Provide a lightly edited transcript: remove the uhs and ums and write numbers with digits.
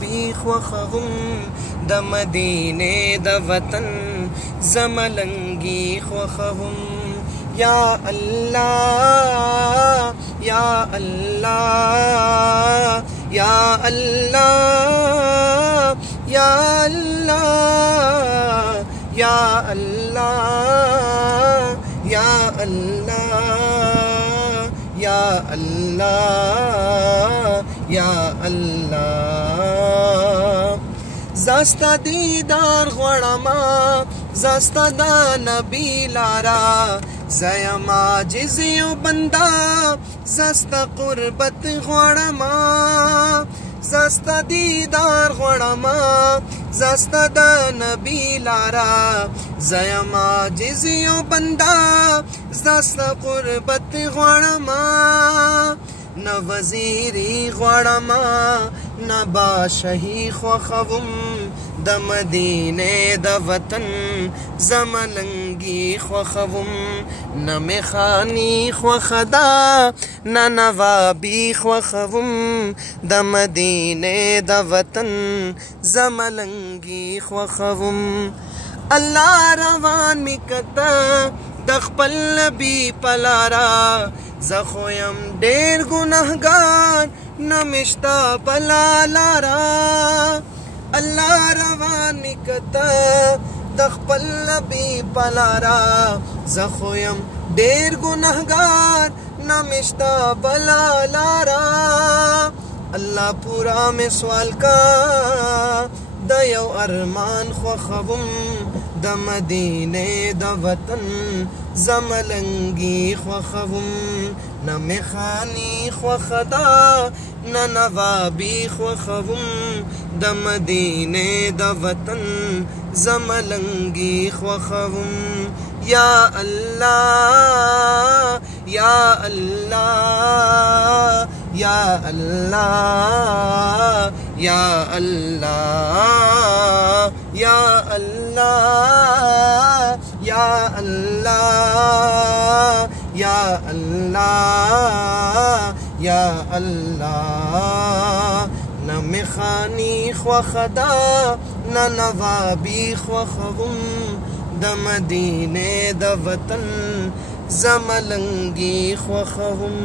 بی خوخهم د مدینه د وطن زملنگی خوخهم یا الله یا الله یا الله یا الله یا الله یا الله یا الله یا الله زستا دیدار غړما زستا د نبی لارا زیم عاجز یو بندا زستا قربت غړما زستا دیدار غړما زستا د نبی لارا زیم عاجز یو بندا زستا قربت غړما نه وزیری غړما نه بادشاهی خوخوم د مدینه د وطن زملنگی خوخوم نه میخانی خوخدا نه نوابی خوخوم د مدینه د وطن زملنگی خوخوم الله روان میکتا د خپل نبی پلارا زخویم ډیر ګناهګار نمشتا بلا لارا الله روان میکتا د خپل نبی پلارا زخویم ډیر ګناهګار نمشتا بلا لارا الله پورا میں سوال کا د یو ارمان خوخوم د مدینه د وطن زملنگی خوخوم نه میخانی خوخدا نه نوابی خوخوم د مدینه د وطن زملنگی خوخوم یا الله یا الله یا الله یا الله یا الله یا الله یا الله یا الله نه میخانی خوخدا نه نوابی خوخوم د مدینه د وطن زملنگی خوخوم